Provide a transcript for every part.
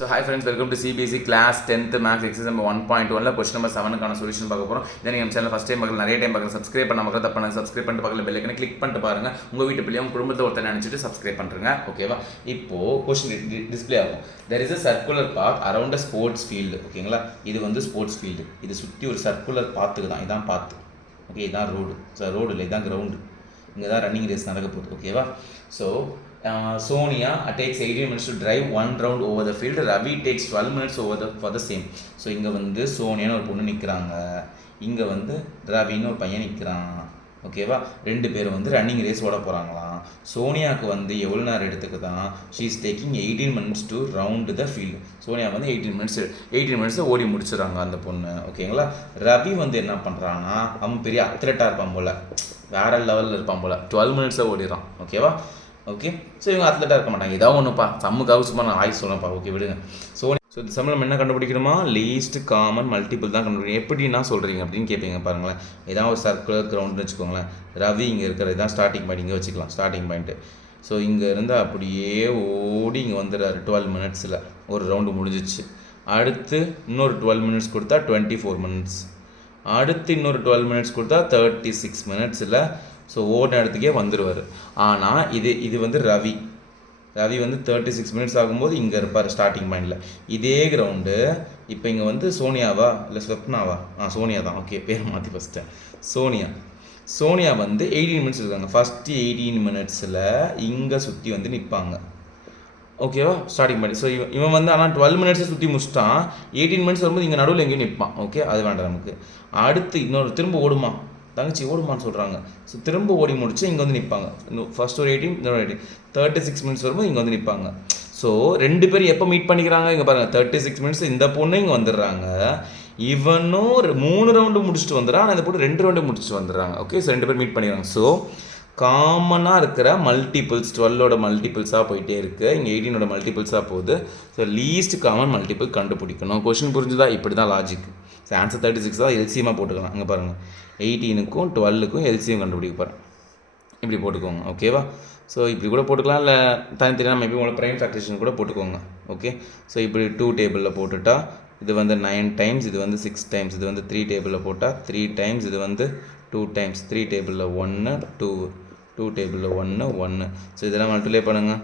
So hi friends, welcome to CBSE class 10th maths exercise number 1.1 question number 7 solution பார்க்க போறோம். இதை நீங்க channel first time பார்க்கல நிறைய டைம் பார்க்கல subscribe பண்ண மக்கள் தப்பா subscribe பண்ணிட்டு பக்கத்துல bell icon click பண்ணிட்டு பாருங்க. உங்க வீட்டு பிள்ளைய உங்க குடும்பத்தை ஒருத்தர் நினைச்சிட்டு subscribe பண்றீங்க. ஓகேவா? இப்போ question display ஆகும். There is a circular path around a sports field. ஓகேங்களா? இது வந்து sports field. இது சுத்தி ஒரு circular pathக்கு தான். இதான் path. ஓகே, இதான் road. road இல்ல, இதான் ground. இங்க தான் running race நடக்க போகுது. ஓகேவா? So Sonia takes 18 minutes to drive one round over the field. Ravi takes 12 minutes for the same. So இங்க வந்து சோனியான்னு ஒரு பொண்ணு நிற்கிறாங்க, இங்கே வந்து ரவின்னு ஒரு பையன் நிற்கிறான். ஓகேவா? ரெண்டு பேர் வந்து ரன்னிங் ரேஸ் ஓட போகிறாங்களாம். சோனியாவுக்கு வந்து எவ்வளோ நேரம் எடுத்துக்குதான்? She is taking 18 minutes to round the field. Sonia வந்து 18 minutes ஓடி முடிச்சிடறாங்க அந்த பொண்ணு. ஓகேங்களா? ரவி வந்து என்ன பண்ணுறான்னா, அவன் பெரிய அத்லெட்டாக இருப்பான் போல், வேறு லெவலில் இருப்பான் போல், 12 minutes ஓடிறான். ஓகேவா? ஓகே, ஸோ இவங்க அத்லெட்டாக இருக்க மாட்டாங்க, ஏதாவது ஒன்றுப்பா சம்முக்காக சும்மா நான் ஆய் சொல்லப்பா. ஓகே விடுங்க. ஸோ இந்த சம்மில் நம்ம என்ன கண்டுபிடிக்கணுமா? லீஸ்ட் காமன் மல்டிபிள் தான் கண்டுபிடிக்கணும். எப்படின்னா சொல்கிறீங்க அப்படின்னு கேட்பீங்க பாருங்களேன். இதான் ஒரு சர்க்குலர் கிரவுண்டுன்னு வச்சுக்கோங்களேன். ரவி இங்கே இருக்கிறது தான் ஸ்டார்டிங் பாயிண்ட், இங்கே வச்சுக்கலாம் ஸ்டார்டிங் பாயிண்ட்டு. ஸோ இங்கே இருந்து அப்படியே ஓடி இங்கே வந்துடுறாரு 12 minutesல ஒரு ரவுண்டு முடிஞ்சிச்சு. அடுத்து இன்னொரு 12 minutes கொடுத்தா 24 minutes, அடுத்து இன்னொரு 12 minutes கொடுத்தா 36 minutesல. ஸோ ஓடின இடத்துக்கே வந்துடுவார். ஆனால் இது வந்து ரவி வந்து 36 minutes ஆகும்போது இங்கே இருப்பார் ஸ்டார்டிங் பாயிண்டில். இதே கிரவுண்டு இப்போ இங்கே வந்து சோனியாவா இல்லை ஸ்வப்னாவா? சோனியா தான். ஓகே, பேர் மாற்றி ஃபஸ்ட்டு. சோனியா வந்து 18 minutes இருக்காங்க. ஃபஸ்ட்டு 18 minutesல இங்கே சுற்றி வந்து நிற்பாங்க. ஓகேவா? Starting point. ஸோ இவன் வந்து ஆனால் 12 minutes சுற்றி முடிச்சிட்டான். 18 minutes வரும்போது இங்கே நடுவில் எங்கேயும் நிற்பான். ஓகே, அது வேண்டாம் நமக்கு. அடுத்து இன்னொரு திரும்ப ஓடுமா, தங்கச்சி ஓடுமான்னு சொல்கிறாங்க. ஸோ திரும்ப ஓடி முடிச்சு இங்கே வந்து நிற்பாங்க. ஃபர்ஸ்ட் ஒரு 18, இன்னொரு 18, 36 minutes வரும்போது இங்கே வந்து நிற்பாங்க. ஸோ ரெண்டு பேரும் எப்போ மீட் பண்ணிக்கிறாங்க? இங்கே பாருங்கள், 36 minutes இந்த பொண்ணு இங்கே வந்துடுறாங்க, இவனும் 3 ரவுண்டு முடிச்சுட்டு வந்துடுறான், ஆனால் இந்த பொண்ணு 2 ரவுண்டு முடிச்சுட்டு வந்துடுறாங்க. ஓகே, ஸோ ரெண்டு பேர் மீட் பண்ணிக்கிறாங்க. ஸோ காமனாக இருக்கிற மல்டிபிள்ஸ் 12ஓட மல்டிபிள்ஸாக போயிட்டே இருக்குது, இங்கே 18ஓட மல்டிபிள்ஸாக போகுது. ஸோ லீஸ்ட் காமன் மல்டிபிள் கண்டுபிடிக்கணும். கொஷின் புரிஞ்சுதா? இப்படி தான் லாஜிக். ஸோ ஆன்சர் 36 தான் எல்சிஎமாக போட்டுக்கலாம். அங்கே பாருங்கள், 18க்கும் 12க்கும் எல்சிஎம் கண்டுபிடிக்க போகிறேன். இப்படி போட்டுக்கோங்க. ஓகேவா? ஸோ இப்படி கூட போட்டுக்கலாம், இல்லை தனித்தனியாக மேபி உங்களை ப்ரைம் ஃபேக்டரேஷன் கூட போட்டுக்கோங்க. ஓகே, ஸோ இப்படி 2 டேபிளில் போட்டுட்டா இது வந்து 9 times, இது வந்து 6 times, இது வந்து 3 டேபிளில் போட்டால் 3 times, இது வந்து 2 times, 3 டேபிளில் 1 2, 2 டேபிளில் 1 1. ஸோ இதெல்லாம் மல்டிப்ளை பண்ணுங்கள்.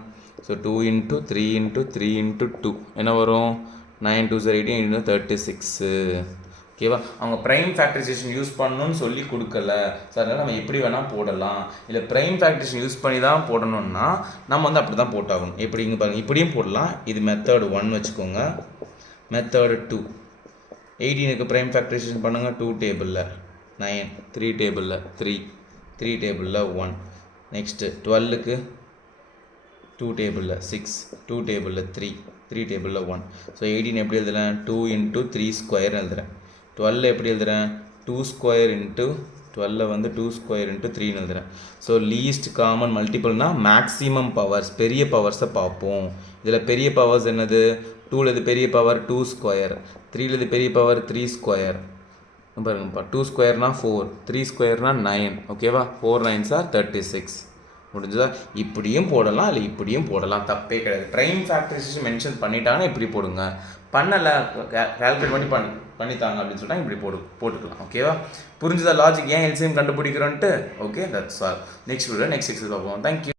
ஸோ 2 × 3 × 3 × 2 என்ன வரும்? 9 2 18 36. ஓகேவா? அவங்க ப்ரைம் ஃபேக்டரைசேஷன் யூஸ் பண்ணணும்னு சொல்லி கொடுக்கல. ஸோ அதனால் நம்ம எப்படி வேணால் போடலாம். இல்லை ப்ரைம் ஃபேக்டரைசேஷன் யூஸ் பண்ணி தான் போடணும்னா நம்ம வந்து அப்படி தான் போட்டாகணும். எப்படிங்க பாருங்கள், இப்படியும் போடலாம். இது மெத்தட் 1 வச்சுக்கோங்க. மெத்தட் 2, 18க்கு ப்ரைம் ஃபேக்டரைசேஷன் பண்ணுங்கள். 2 டேபிளில் 9, 3 டேபிளில் 3, 3 டேபிளில் 1. நெக்ஸ்ட்டு 12க்கு 2 டேபிளில் 6, 2 டேபிளில் 3, 3 டேபிளில் 1. ஸோ 18 எப்படி எழுதுறேன்? 2 × 3 ஸ்கொயர்னு எழுதுறேன். 12 எப்படி எழுதுறேன்? 2 ஸ்கொயர் × 12 வந்து 2 ஸ்கொயர் × 3ன்னு எழுதுறேன். ஸோ லீஸ்ட் காமன் மல்டிபிள்னா மேக்ஸிமம் பவர்ஸ், பெரிய பவர்ஸை பார்ப்போம். இதில் பெரிய பவர்ஸ் என்னது? 2ல் இது பெரிய பவர் 2 ஸ்கொயர், 3ல் இது பெரிய பவர் 3 ஸ்கொயர். பாருங்கப்பா, 2 ஸ்கொயர்னா 4, 3 ஸ்கொயர்னா 9. ஓகேவா? 4 9s are 36. முடிஞ்சதா? இப்படியும் போடலாம், இல்லை இப்படியும் போடலாம், தப்பே கிடையாது. ப்ரைம் ஃபேக்டரைசேஷன் மென்ஷன் பண்ணிட்டாங்கன்னா இப்படி போடுங்க, பண்ணலை கால்குலேட் பண்ணித்தாங்க அப்படின்னு சொன்னால் இப்படி போட்டுக்கலாம். ஓகேவா? புரிஞ்சுதா லாஜிக்? ஏன் எல்சிஎம் கண்டுபிடிக்கிறோன்ட்டு? Okay, that's all. Next video next exercise பார்ப்போம். தேங்க்யூ.